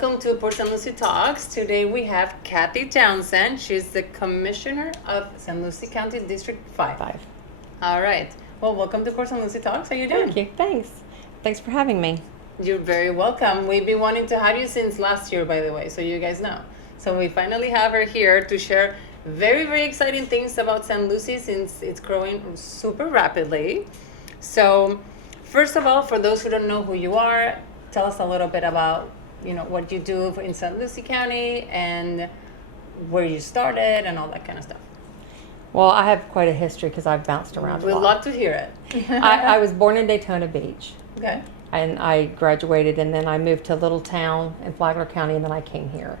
welcome to Port St. Lucie Talks. Today we have Cathy Townsend. She's the Commissioner of St. Lucie County District 5. All right. Well, welcome to Port St. Lucie Talks. How you doing? Thank you. Thanks for having me. You're very welcome. We've been wanting to have you since last year, by the way, so you guys know. So we finally have her here to share very, very exciting things about St. Lucie since it's growing super rapidly. So first of all, for those who don't know who you are, tell us a little bit about, what you do in St. Lucie County and where you started and all that kind of stuff. Well, I have quite a history because I've bounced around a lot. We'd love to hear it. I was born in Daytona Beach. Okay. And I graduated, and then I moved to a little town in Flagler County, and then I came here.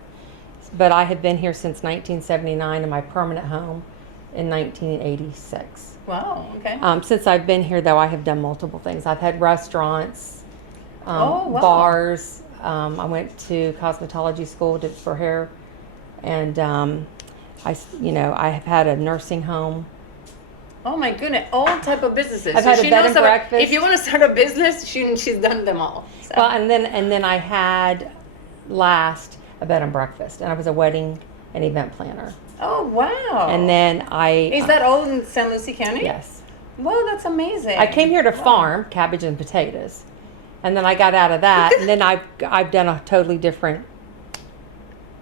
But I have been here since 1979 in my permanent home in 1986. Wow, okay. Since I've been here, though, I have done multiple things. I've had restaurants, wow. bars. I went to cosmetology school for hair, and I have had a nursing home. Oh my goodness, all type of businesses. I've had a bed and breakfast. If you want to start a business, she's done them all. So. Well, and then I had a bed and breakfast, and I was a wedding and event planner. Oh wow! And then Is that all in St. Lucie County? Yes. Well, that's amazing. I came here to farm cabbage and potatoes, and then I got out of that, and then I've done a totally different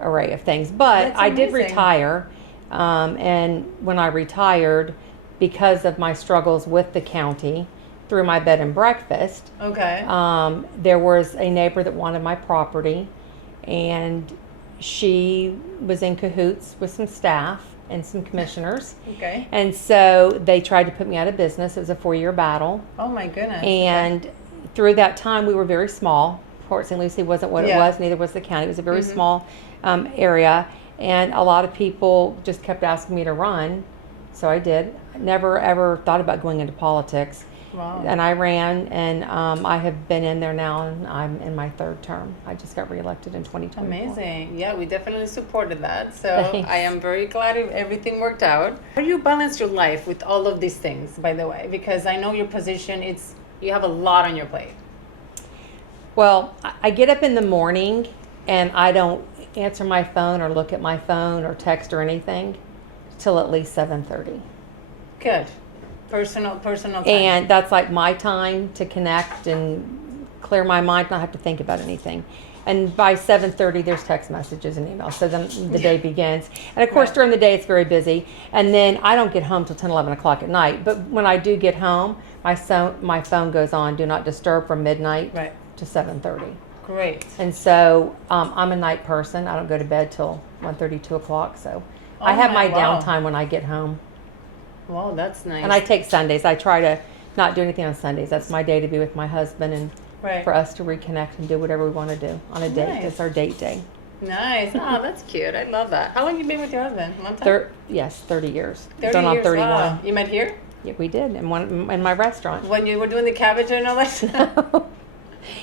array of things. But I did retire, and when I retired, because of my struggles with the county through my bed and breakfast, okay, there was a neighbor that wanted my property, and she was in cahoots with some staff and some commissioners. Okay. And so they tried to put me out of business. It was a 4-year battle. Oh my goodness. And through that time, we were very small. Port St. Lucie wasn't what it was, neither was the county. It was a very small area, and a lot of people just kept asking me to run. So I did. Never ever thought about going into politics. Wow. And I ran, and I have been in there now, and I'm in my 3rd term. I just got reelected in 2024. Amazing. Yeah, we definitely supported that. So Thanks. I am very glad everything worked out. How do you balance your life with all of these things, by the way? Because I know your position, you have a lot on your plate. Well, I get up in the morning, and I don't answer my phone or look at my phone or text or anything till at least 7:30. Good. Personal time. And that's like my time to connect and clear my mind, not have to think about anything. And by 7:30, there's text messages and emails. So then the day begins. And of course, during the day, it's very busy. And then I don't get home till 10, 11 o'clock at night. But when I do get home, my phone goes on Do Not Disturb from midnight to 7:30. Great. And so I'm a night person. I don't go to bed till 1:30, 2 o'clock. So I have my downtime when I get home. Wow, that's nice. And I take Sundays. I try to not do anything on Sundays. That's my day to be with my husband and for us to reconnect and do whatever we want to do on a date. It's our date day. Nice. Oh, that's cute. I love that. How long have you been with your husband? A long time? Yes, 30 years. 30 Going on years. 31. Wow. You met here? Yeah, we did. In my restaurant. When you were doing the cabbage and all that stuff?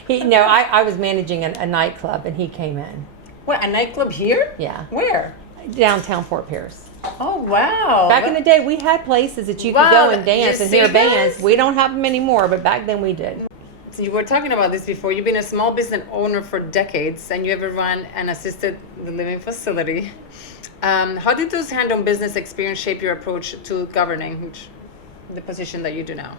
I was managing a nightclub, and he came in. What, a nightclub here? Yeah. Where? Downtown Fort Pierce. Oh, wow. Back in the day, we had places that you could go and dance and hear bands. We don't have them anymore, but back then we did. So you were talking about this before. You've been a small business owner for decades, and you ever run an assisted living facility. How did those hands-on business experience shape your approach to governing the position that you do now?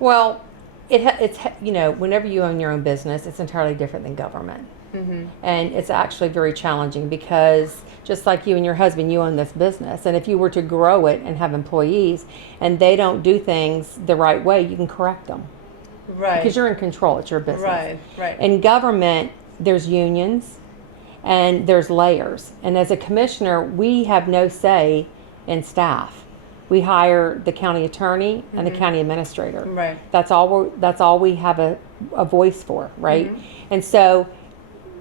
Well, it's whenever you own your own business, it's entirely different than government. Mm-hmm. And it's actually very challenging because just like you and your husband, you own this business. And if you were to grow it and have employees and they don't do things the right way, you can correct them. Right. Because you're in control. It's your business. Right. In government, there's unions and there's layers. And as a commissioner, we have no say in staff. We hire the county attorney and the county administrator. Right. That's all we have a voice for, right? Mm-hmm. And so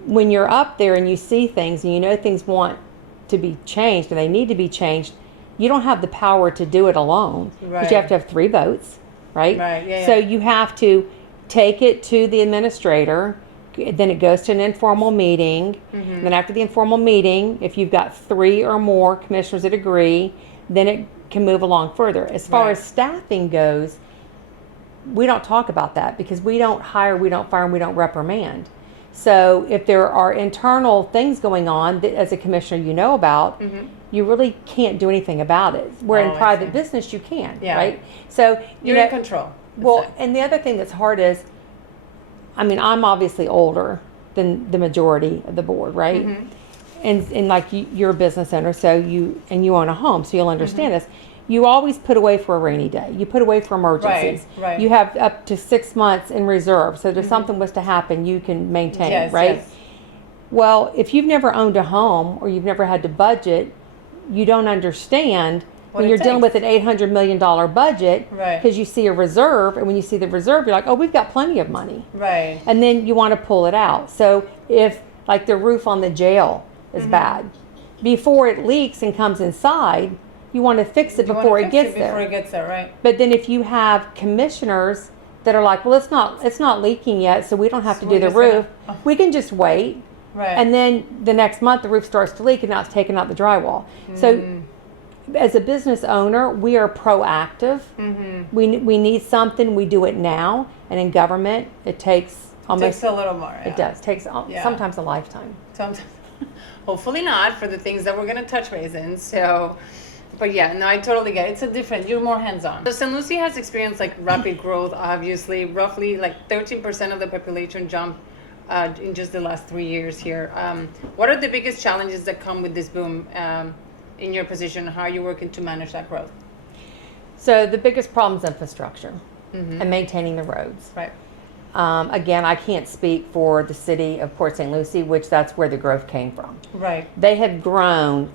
when you're up there and you see things and you know things want to be changed and they need to be changed, you don't have the power to do it alone. Because you have to have 3 votes, right? Right. So you have to take it to the administrator. Then it goes to an informal meeting. Mm-hmm. Then after the informal meeting, if you've got 3 or more commissioners that agree, then it can move along further. As far as staffing goes, we don't talk about that because we don't hire, we don't fire, and we don't reprimand. So if there are internal things going on that as a commissioner you know about, you really can't do anything about it. Where in private business you can, right? So you're in control. Well, and the other thing that's hard is, I mean, I'm obviously older than the majority of the board, right? And like you're a business owner, so you own a home, so you'll understand this. You always put away for a rainy day. You put away for emergencies. Right. You have up to 6 months in reserve, so if something was to happen, you can maintain, right? Yes. Well, if you've never owned a home or you've never had to budget, you don't understand when you're dealing with an $800 million budget, because you see a reserve, and when you see the reserve, you're like, oh, we've got plenty of money. Right. And then you want to pull it out. So if, like, the roof on the jail is bad, before it leaks and comes inside, you want to fix it before it gets there. Before it gets there, right. But then if you have commissioners that are like, well, it's not leaking yet, so we don't have to do the roof. We can just wait. Right. And then the next month the roof starts to leak, and now it's taking out the drywall. So as a business owner, we are proactive. We need something, we do it now. And in government, it takes almost a little more. It does. It takes sometimes a lifetime. Sometimes, hopefully not for the things that we're going to touch base in. So, but yeah, no, I totally get it. It's a different, you're more hands-on. So St. Lucie has experienced like rapid growth, obviously, roughly like 13% of the population jumped in just the last 3 years here. What are the biggest challenges that come with this boom in your position? How are you working to manage that growth? So the biggest problem is infrastructure and maintaining the roads. Right. Again, I can't speak for the city of Port St. Lucie, which that's where the growth came from. Right. They have grown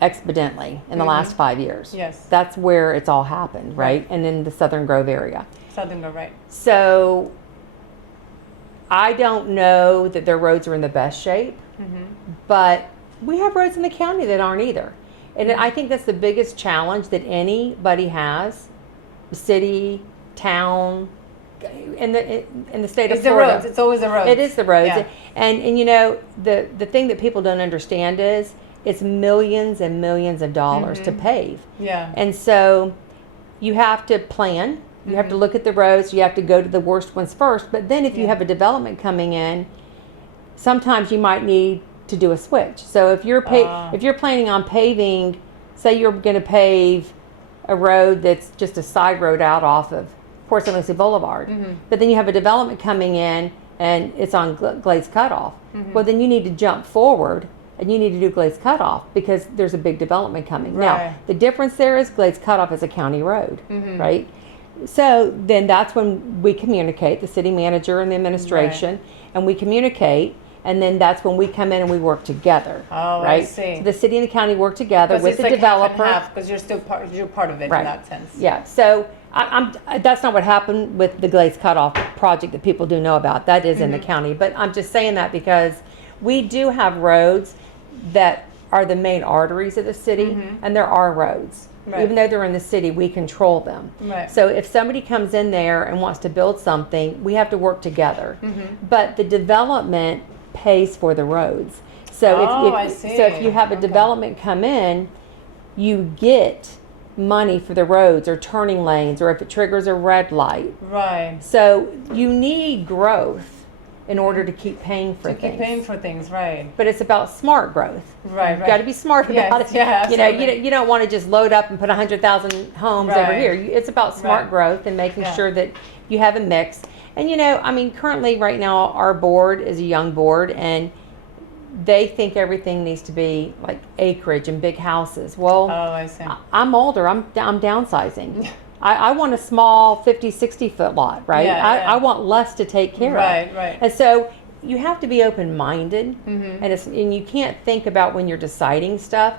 exponentially in the last 5 years. Yes. That's where it's all happened, right? And in the Southern Grove area. Southern Grove, right. So I don't know that their roads are in the best shape, but we have roads in the county that aren't either. And I think that's the biggest challenge that anybody has, city, town, in the state of Florida. It's the roads. It's always the roads. It is the roads. Yeah. And you know, the thing that people don't understand is it's millions and millions of dollars to pave. Yeah. And so you have to plan. You have to look at the roads. You have to go to the worst ones first. But then if you have a development coming in, sometimes you might need to do a switch. So if you're planning on paving, say you're going to pave a road that's just a side road out off of Port St. Lucie Boulevard, but then you have a development coming in and it's on Glades Cutoff. Well, then you need to jump forward and you need to do Glades Cutoff because there's a big development coming. Right. Now, the difference there is Glades Cutoff is a county road, right? So then that's when we communicate, the city manager and the administration, and we communicate, and then that's when we come in and we work together. Oh, right? I see. So the city and the county work together with the like developer. Because you're still part of it in that sense. Yeah. So that's not what happened with the Glades Cutoff project that people do know about. That is in the county, but I'm just saying that because we do have roads that are the main arteries of the city, and there are roads. Right. Even though they're in the city, we control them. Right. So if somebody comes in there and wants to build something, we have to work together. But the development pays for the roads. So if you have a development come in, you get money for the roads or turning lanes or if it triggers a red light. Right. So you need growth in order to keep paying for things. To keep paying for things, right. But it's about smart growth. Right, You've got to be smart about it. Yeah, you know, you don't want to just load up and put 100,000 homes over here. It's about smart growth and making sure that you have a mix. And you know, I mean, currently right now our board is a young board and they think everything needs to be like acreage and big houses. Well, I see. I'm older. I'm downsizing. I want a small 50, 60 foot lot, right? I want less to take care of. Right. And so you have to be open-minded, and you can't think about when you're deciding stuff,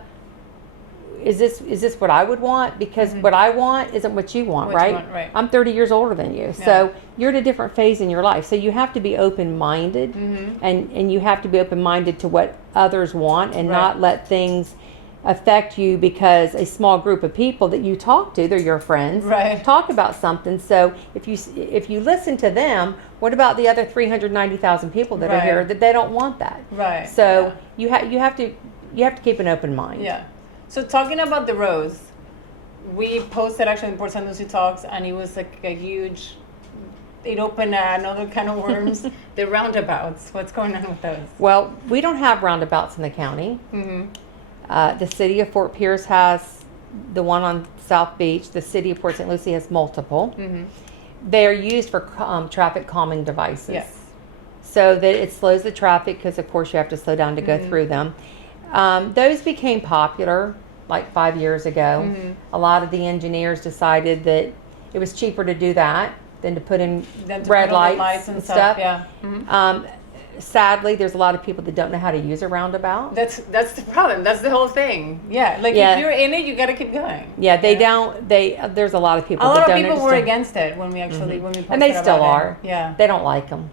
is this what I would want? Because what I want isn't what you want, right? I'm 30 years older than you, so you're at a different phase in your life. So you have to be open-minded, and you have to be open-minded to what others want and not let things affect you because a small group of people that you talk to, they're your friends, talk about something. So if you listen to them, what about the other 390,000 people that are here that they don't want that? Right. So you have to keep an open mind. Yeah. So talking about the roads, we posted actually in Port St. Lucie Talks, and it was like a huge it opened another kind of worms. The roundabouts. What's going on with those? Well, we don't have roundabouts in the county. The city of Fort Pierce has the one on South Beach. The city of Port St. Lucie has multiple. They are used for traffic calming devices. Yes. So that it slows the traffic because, of course, you have to slow down to go through them. Those became popular like 5 years ago. A lot of the engineers decided that it was cheaper to do that than to put in red lights and stuff. Yeah. Sadly, there's a lot of people that don't know how to use a roundabout. That's the problem. That's the whole thing. Yeah. Like if you're in it, you got to keep going. Yeah, they don't. There's a lot of people. A lot that of don't people were understand. against it when we actually when we posted And they still about are. it. Yeah. They don't like them.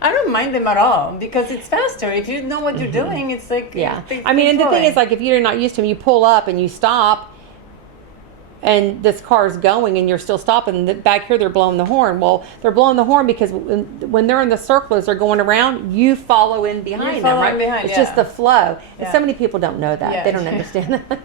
I don't mind them at all because it's faster. If you know what you're doing, it's like Yeah. I mean, and the thing is, like, if you're not used to them, you pull up and you stop, and this car's going, and you're still stopping. Back here, they're blowing the horn. Well, they're blowing the horn because when they're in the circle as they're going around, you follow in behind them, right? It's just the flow. And so many people don't know that. They don't understand that.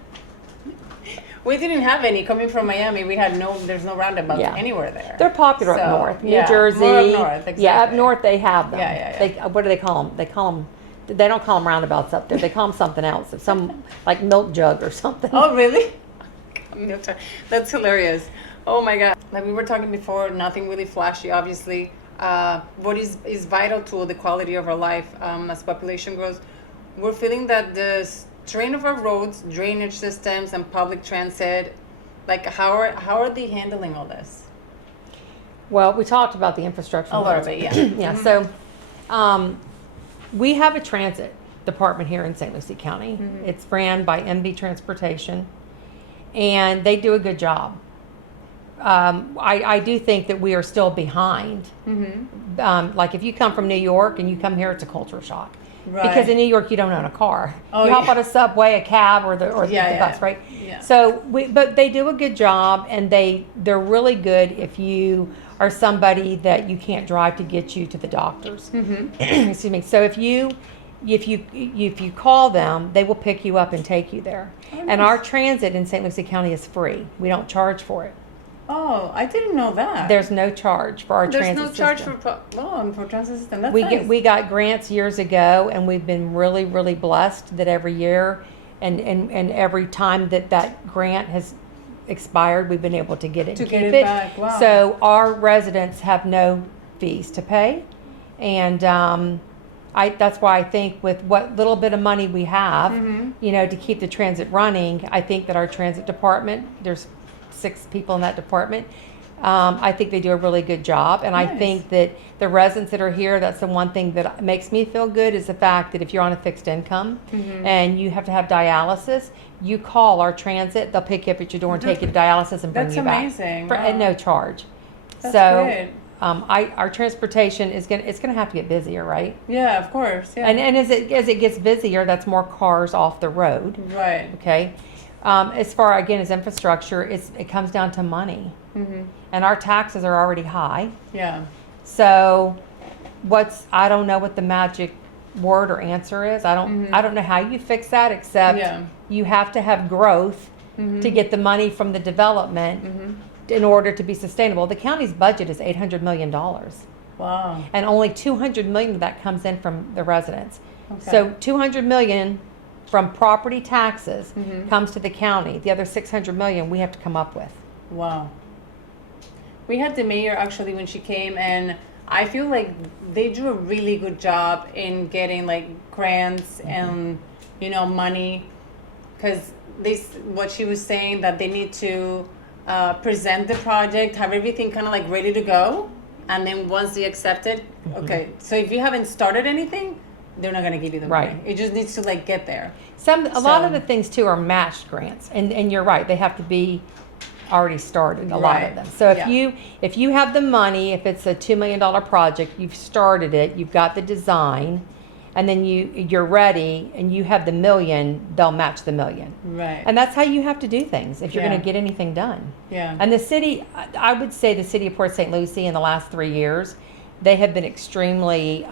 We didn't have any coming from Miami. We had there's no roundabouts anywhere there. They're popular up north, New Jersey. More up north, exactly. Yeah, up north they have them. Yeah. What do they call them? They don't call them roundabouts up there. They call them something else. Some like milk jug or something. Oh, really? That's hilarious. Oh my God. Like we were talking before, nothing really flashy, obviously. What is vital to the quality of our life as population grows. We're feeling that the strain of our roads, drainage systems, and public transit, like how are they handling all this? Well, we talked about the infrastructure. A little bit, yeah. Yeah, so we have a transit department here in St. Lucie County. It's ran by MB Transportation, and they do a good job. I do think that we are still behind. Like if you come from New York and you come here, it's a culture shock. Right. Because in New York, you don't own a car. You hop on a subway, a cab, or the bus, right? Yeah. So, but they do a good job, and they're really good if you are somebody that you can't drive to get you to the doctors. Excuse me. So if you call them, they will pick you up and take you there. Oh, nice. And our transit in St. Lucie County is free. We don't charge for it. Oh, I didn't know that. There's no charge for our transit system. There's no charge for transit system. That's nice. We got grants years ago, and we've been really, really blessed that every year and every time that grant has expired, we've been able to get it and keep it back. Wow. So our residents have no fees to pay, and that's why I think with what little bit of money we have, to keep the transit running, I think that our transit department, there's 6 people in that department. I think they do a really good job, and nice. I think that the residents that are here, that's the one thing that makes me feel good is the fact that if you're on a fixed income and you have to have dialysis, you call our transit, they'll pick you up at your door and take you to dialysis and bring you back. That's amazing. At no charge. That's good. Our our transportation is gonna have to get busier, right? Yeah, of course. Yeah. And as it gets busier, that's more cars off the road. Right. Okay. As far again as infrastructure, it comes down to money, and our taxes are already high. Yeah. So, I don't know what the magic word or answer is. I don't know how you fix that, except you have to have growth to get the money from the development in order to be sustainable. The county's budget is $800 million. Wow. And only $200 million of that comes in from the residents. Okay. So $200 million from property taxes comes to the county. The other $600 million we have to come up with. Wow. We had the mayor actually when she came, and I feel like they do a really good job in getting like grants and money, because what she was saying that they need to present the project, have everything kind of like ready to go, and then once they accept it, okay. So if you haven't started anything, they're not going to give you the money. It just needs to like get there. A lot of the things too are matched grants, and you're right, they have to be already started. A lot of them. So if you have the money, if it's a $2 million project, you've started it, you've got the design, and then you're ready, and you have the $1 million, they'll match the $1 million. Right. And that's how you have to do things if you're going to get anything done. Yeah. And the city, I would say the city of Port St. Lucie in the last 3 years, they have been extremely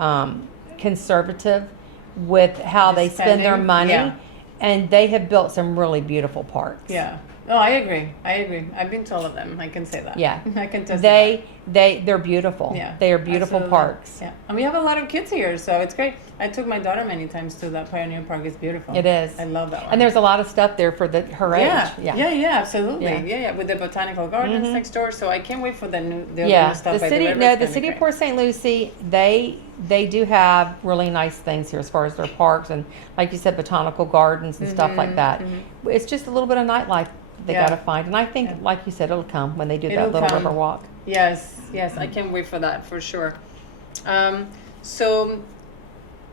conservative with how they spend their money, and they have built some really beautiful parks. Yeah. Oh, I agree. I've been to all of them. I can say that. Yeah. I can testify. They're beautiful. Yeah. They are beautiful Absolutely. parks. Yeah. And we have a lot of kids here, so it's great. I took my daughter many times to that Pioneer Park. It's beautiful. It is. I love that one. And there's a lot of stuff there for her yeah. age. Yeah, absolutely. Yeah. Yeah, with the botanical gardens next door. So I can't wait for the other new stuff. The by city, river. no, It's the gonna be city of great. Port St. Lucie, they do have really nice things here as far as their parks and, like you said, botanical gardens and stuff like that. It's just a little bit of nightlife they Yeah. got to find, and I think, like you said, it'll come when they do It'll that little come. river walk. Yes, I can't wait for that for sure. So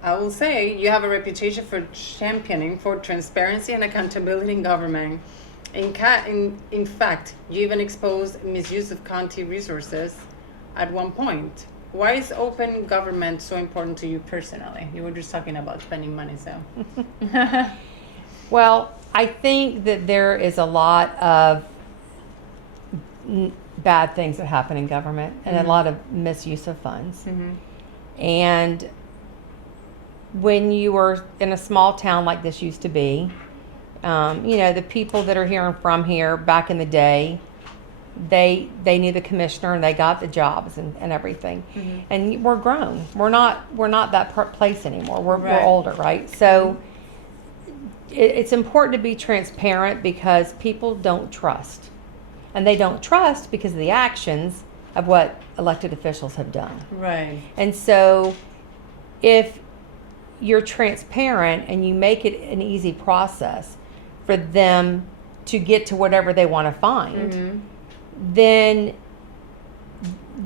I will say you have a reputation for championing for transparency and accountability in government. In fact, you even exposed misuse of county resources at one point. Why is open government so important to you personally? You were just talking about spending money, so. Well, I think that there is a lot of bad things that happen in government and a lot of misuse of funds. And when you were in a small town like this used to be, the people that are here and from here back in the day, they knew the commissioner and they got the jobs and everything. And we're grown. We're not that place anymore. We're Right. older, right? So it's important to be transparent because people don't trust. And they don't trust because of the actions of what elected officials have done. Right. And so if you're transparent and you make it an easy process for them to get to whatever they want to find, then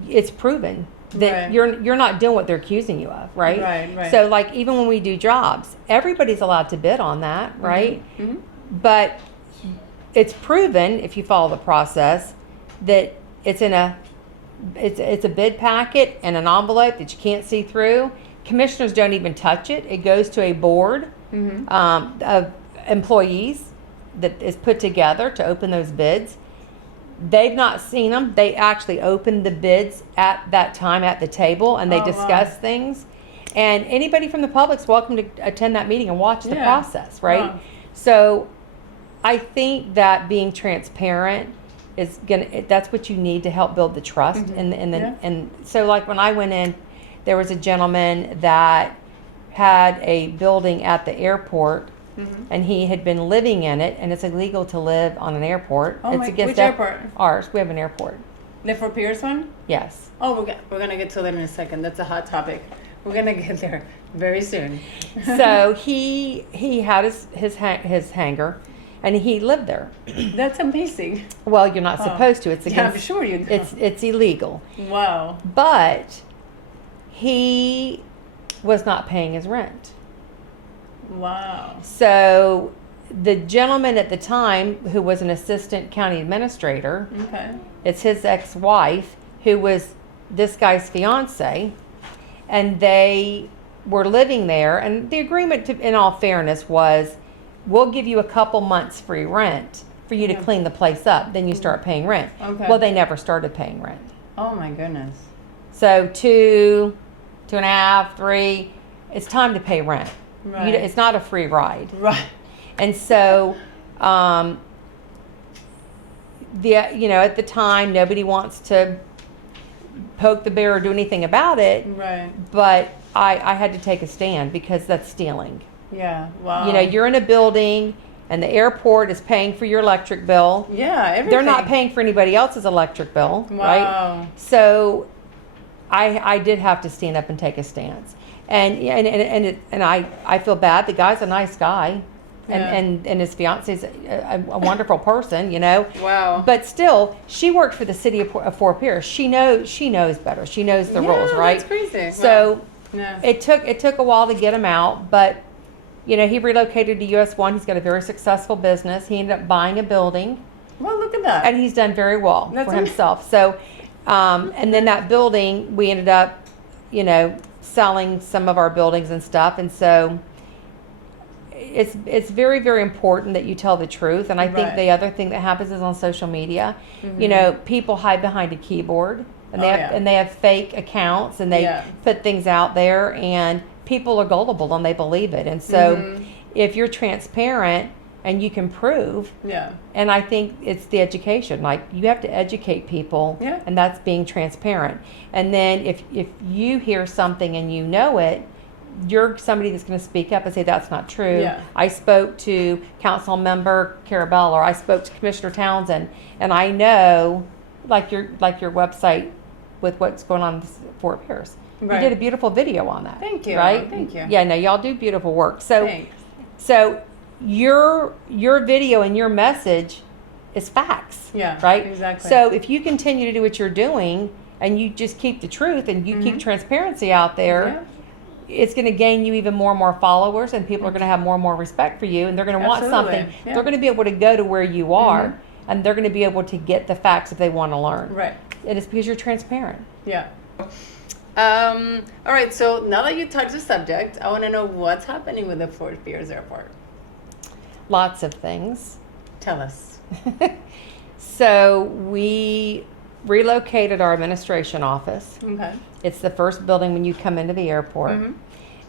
it's proven that Right. you're not doing what they're accusing you of, right? Right. So like even when we do jobs, everybody's allowed to bid on that, right? But it's proven if you follow the process that it's in it's a bid packet and an envelope that you can't see through. Commissioners don't even touch it. It goes to a board of employees that is put together to open those bids. They've not seen them. They actually open the bids at that time at the table and they discuss things. And anybody from the public's welcome to attend that meeting and watch the process, right? Wow. So I think that being transparent is that's what you need to help build the trust. And so like when I went in, there was a gentleman that had a building at the airport and he had been living in it, and it's illegal to live on an airport. Oh It's my, against which airport? Ours. We have an airport. The Fort Pierce one? Yes. Oh, we're gonna get to that in a second. That's a hot topic. We're gonna get there very soon. So he had his hangar, and he lived there. That's amazing. Well, you're not supposed to. It's Yeah, against. I'm sure you do. It's illegal. Wow. But he was not paying his rent. Wow. So the gentleman at the time, who was an assistant county administrator, Okay. it's his ex-wife, who was this guy's fiance, and they were living there. And the agreement, in all fairness, was we'll give you a couple months free rent for you to clean the place up. Then you start paying rent. Okay. Well, they never started paying rent. Oh my goodness. So 2.5, 3, it's time to pay rent. Right. It's not a free ride. Right. And so, at the time, nobody wants to poke the bear or do anything about it. Right. But I had to take a stand because that's stealing. Yeah. Wow. You're in a building and the airport is paying for your electric bill. Yeah. Everything. They're not paying for anybody else's electric bill, right? Wow. So I did have to stand up and take a stance. And I feel bad. The guy's a nice guy. And his fiance's a wonderful person, Wow. But still, she worked for the city of Fort Pierce. She knows better. She knows the rules, right? That's crazy. So Yeah. it took a while to get him out, but he relocated to US 1. He's got a very successful business. He ended up buying a building, Well, look at that. and he's done very well That's for amazing. himself. So, and then that building, we ended up, selling some of our buildings and stuff, and so it's very, very important that you tell the truth. And I think Right. the other thing that happens is on social media, people hide behind a keyboard, and they have fake accounts, and they put things out there, and people are gullible and they believe it. And so if you're transparent and you can prove. Yeah. And I think it's the education. Like, you have to educate people, Yeah. and that's being transparent. And then if you hear something and you know it, you're somebody that's going to speak up and say that's not true. Yeah. I spoke to Council Member Carabelle, or I spoke to Commissioner Townsend, and I know, like your website with what's going on in Fort Pierce. Right. You did a beautiful video on that. Thank you. Right? Thank you. Yeah, no, y'all do beautiful work. So, Thanks. so your video and your message is facts. Yeah, Right? exactly. So if you continue to do what you're doing and you just keep the truth and you keep transparency out there, it's going to gain you even more and more followers, and people are going to have more and more respect for you, and they're going to want Absolutely. something. Yeah. They're going to be able to go to where you are, and they're going to be able to get the facts if they want to learn. Right. And it's because you're transparent. Yeah. All right. So now that you touched the subject, I want to know what's happening with the Fort Pierce Airport. Lots of things. Tell us. So we relocated our administration office. Okay. It's the first building when you come into the airport. Mm-hmm.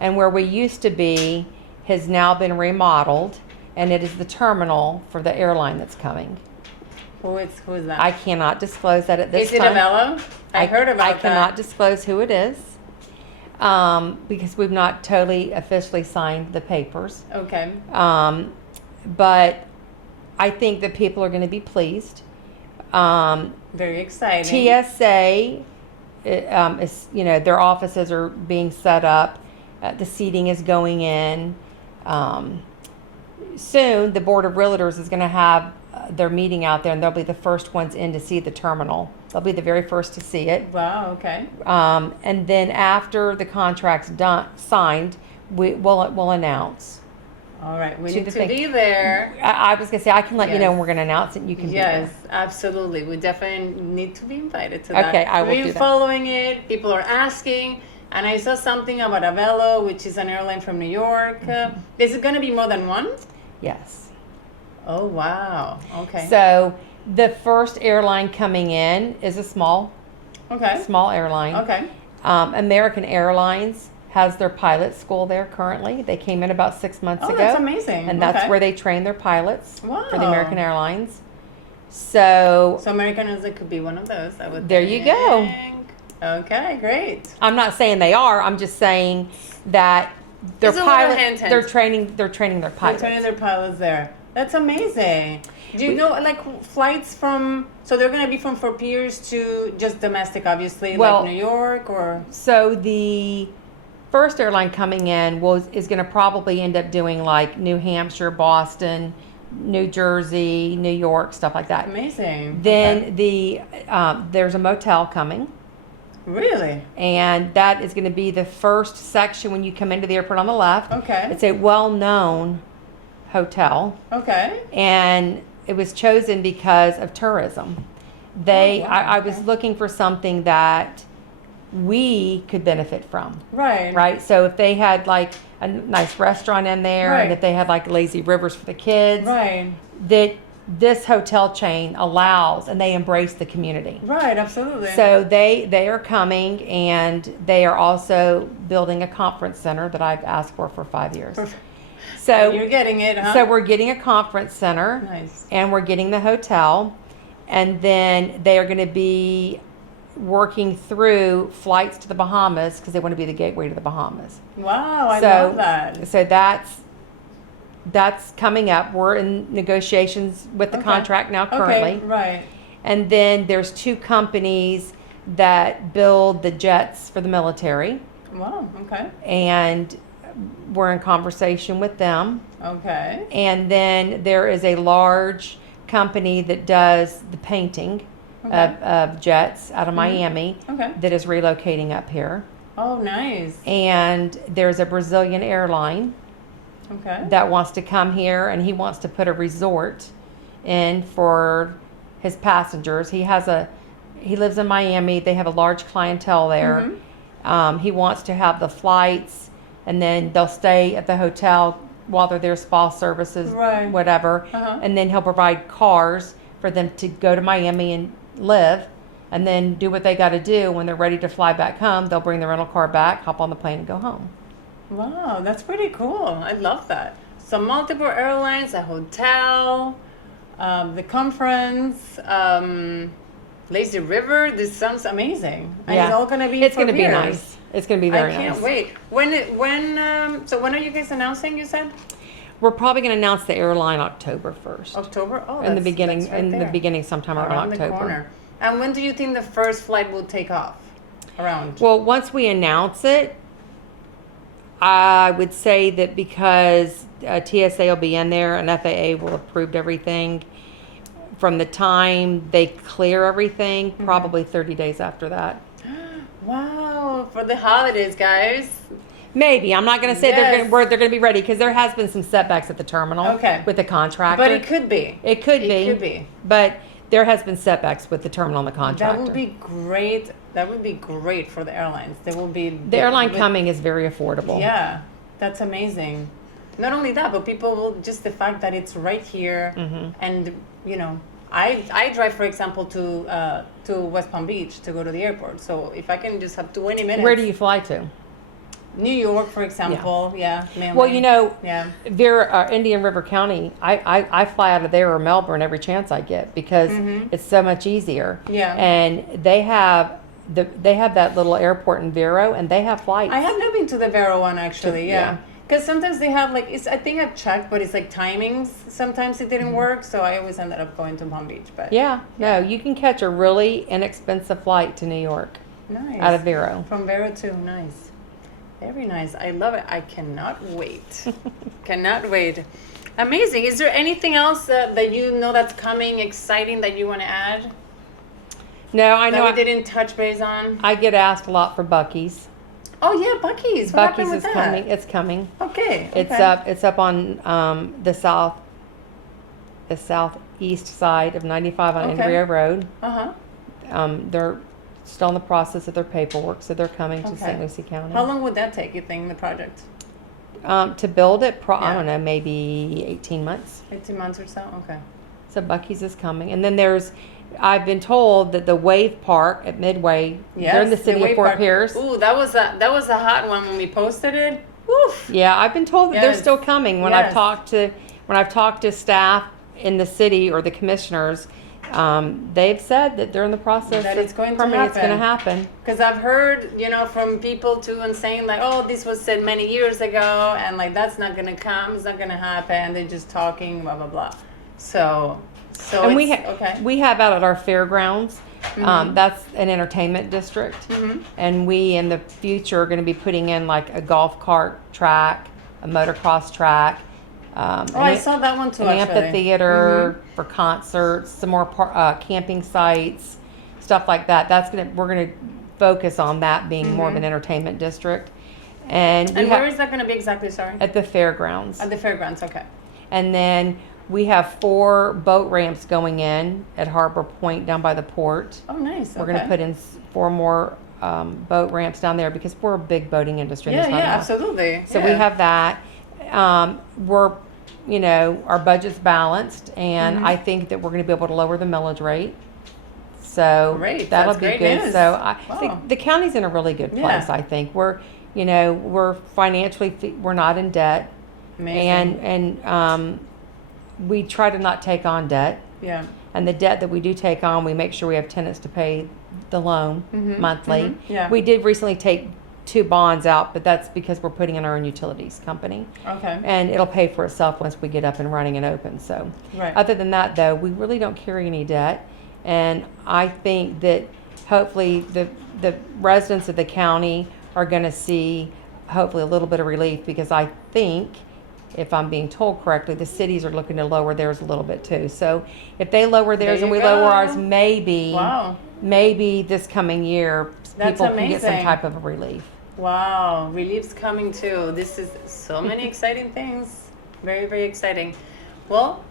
And where we used to be has now been remodeled, and it is the terminal for the airline that's coming. Who is that? I cannot disclose that at this Is it time. Avello? I heard about I that. cannot disclose who it is, because we've not totally officially signed the papers. Okay. But I think that people are going to be pleased. Very exciting. TSA, is, their offices are being set up. The seating is going in. Soon, the Board of Realtors is going to have their meeting out there, and they'll be the first ones in to see the terminal. They'll be the very first to see it. Wow. Okay. And then after the contract's signed, we'll announce. All right. We To need the to thing. be there. I was going to say, I can let you know Yes. when we're going to announce it, and you can Yes, be absolutely. We definitely need to be invited to that. Okay, I will We've do been that. following it. People are asking. And I saw something about Avello, which is an airline from New York. Is it going to be more than one? there. Yes. Oh, wow. Okay. So the first airline coming in is a small Okay. airline. Okay. American Airlines has their pilot school there currently. They came in about 6 months Oh, ago. that's amazing. And that's Okay. where they train their pilots for the Wow. American Airlines. So So American Airlines could be one of those. I would There you go. think. Okay, great. I'm not saying they are. I'm just saying that their It's a little pilot, hint, hint. they're training their They're pilots. training their pilots there. That's amazing. Do you know, like, flights from, so they're going to be from Fort Pierce to just domestic, obviously, Well- like New York or? So the first airline coming in is going to probably end up doing like New Hampshire, Boston, New Jersey, New York, stuff like that. Amazing. Then Okay. there's a motel coming, Really? and that is going to be the first section when you come into the airport on the left. Okay. It's a well-known hotel, Okay. and it was chosen because of tourism. I was okay. looking for something that we could benefit from. Right. Right. So if they had like a nice restaurant in there, Right. and if they had like lazy rivers for the kids, Right. that this hotel chain allows, and they embrace the community. Right, absolutely. So they are coming, and they are also building a conference center that I've asked for 5 years. Perfect. So You're getting it, huh? so we're getting a conference center, Nice. and we're getting the hotel, and then they are going to be working through flights to the Bahamas because they want to be the gateway to the Bahamas. Wow, I So- love that. So that's coming up. We're in negotiations with the Okay. contract now currently. Okay, right. And then there's 2 companies that build the jets for the military, Wow, okay. and we're in conversation with them. Okay. And then there is a large company that does the painting Okay. of jets out of Miami Okay. that is relocating up here. Oh, nice. And there's a Brazilian airline Okay. that wants to come here, and he wants to put a resort in for his passengers. He lives in Miami. They have a large clientele there. He wants to have the flights, and then they'll stay at the hotel while they're there, spa services, Right. whatever. Uh-huh. And then he'll provide cars for them to go to Miami and live, and then do what they got to do. When they're ready to fly back home, they'll bring the rental car back, hop on the plane, and go home. Wow, that's pretty cool. I love that. So multiple airlines, a hotel, the conference, lazy river. This sounds amazing. And it's all gonna be. It's for gonna be beers. nice. It's gonna be very nice. I can't wait. So when are you guys announcing? You said We're probably gonna announce the airline October 1st. October. Oh, In the beginning, that's right in the there. beginning, sometime around the October. corner. And when do you think the first flight will take off? Around. Well, once we announce it, I would say that because TSA will be in there and FAA will have approved everything, from the time they clear everything, probably 30 days after that. Wow, for the holidays, guys. Maybe. I'm not going to say Yes. they're going to be ready because there has been some setbacks at the terminal Okay. with the contractor. But it could be. It could be. It could be. But there has been setbacks with the terminal and the contractor. That would be great. That would be great for the airlines. There will be The airline coming is very affordable. Yeah, that's amazing. Not only that, but people will just the fact that it's right here, and you know, I drive, for example, to West Palm Beach to go to the airport. So if I can just have 20 minutes. Where do you fly to? New York, for example. Yeah. mainly. Well, you know, Yeah. Indian River County, I fly out of there or Melbourne every chance I get because it's so much easier. Yeah. And they have that little airport in Vero, and they have flights. I have not been to the Vero one actually. Yeah. Yeah. Because sometimes they have like I think I've checked, but it's like timings. Sometimes it didn't work, so I always ended up going to Palm Beach. But Yeah, no, you can catch a really inexpensive flight to New York nice. out of Vero. From Vero too. Nice. Very nice. I love it. I cannot wait. Cannot wait. Amazing. Is there anything else that you know that's coming, exciting that you want to add? No, I know. That we didn't touch base on. I get asked a lot for Buc-ee's. Oh yeah, Buc-ee's. What happened with Buc-ee's is that? coming. It's coming. Okay. It's up on the southeast side of 95 on Okay. Indrio Road. Uh huh. They're still in the process of their paperwork, so they're coming to Okay. St. Lucie County. How long would that take? You think the project? To build it, I Yeah. don't know, maybe 18 months. 18 months or so. Okay. So Buc-ee's is coming, and then I've been told that the Wave Park at Midway, they're in the city of Wave Fort Park. Pierce. Ooh, that was a hot one when we posted it. Oof. Yeah, I've been told that they're Yes. still coming. When Yes. I've talked to staff in the city or the commissioners, they've said that they're in the process That of it's going to permitting it's going to happen. happen. Because I've heard, from people too and saying like, oh, this was said many years ago, and like that's not gonna come, it's not gonna happen. They're just talking, blah blah blah. So And okay. we have out at our fairgrounds. That's an entertainment district, and we in the future are going to be putting in like a golf cart track, a motocross track. I saw that one too. An Actually. amphitheater for concerts, some more camping sites, stuff like that. We're gonna focus on that being more of an entertainment district, and where is that going to be exactly? Sorry. at the fairgrounds. At the fairgrounds. Okay. And then we have 4 boat ramps going in at Harbor Point down by the port. Oh, nice. We're gonna put in 4 more boat ramps down there because we're a big boating industry. and Yeah, there's not yeah, enough. absolutely. So yeah. we have that. Our budget's balanced, and I think that we're going to be able to lower the millage rate. So Great. that'll That's be great good. news. So Wow. the county's in a really good place. Yeah. I think we're financially we're not in debt, Amazing. and we try to not take on debt. Yeah. And the debt that we do take on, we make sure we have tenants to pay the loan monthly. Yeah. We did recently take 2 bonds out, but that's because we're putting in our own utilities company. Okay. And it'll pay for itself once we get up and running and open. So Right. other than that, though, we really don't carry any debt. And I think that hopefully the residents of the county are going to see hopefully a little bit of relief, because I think, if I'm being told correctly, the cities are looking to lower theirs a little bit too. So if they lower theirs There and you we lower go. ours, maybe Wow. this coming year That's people can get some amazing. type of a relief. Wow, relief's coming too. This is so many exciting things. Very, very exciting. Well,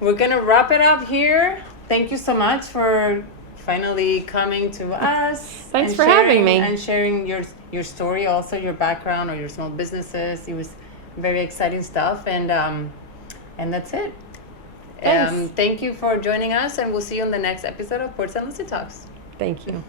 we're gonna wrap it up here. Thank you so much for finally coming to us. Thanks and for having sharing- me. And sharing your story, also your background or your small businesses. It was very exciting stuff, and that's it. Thanks. Thank you for joining us, and we'll see you on the next episode of Port St. Lucie Talks. Thank you.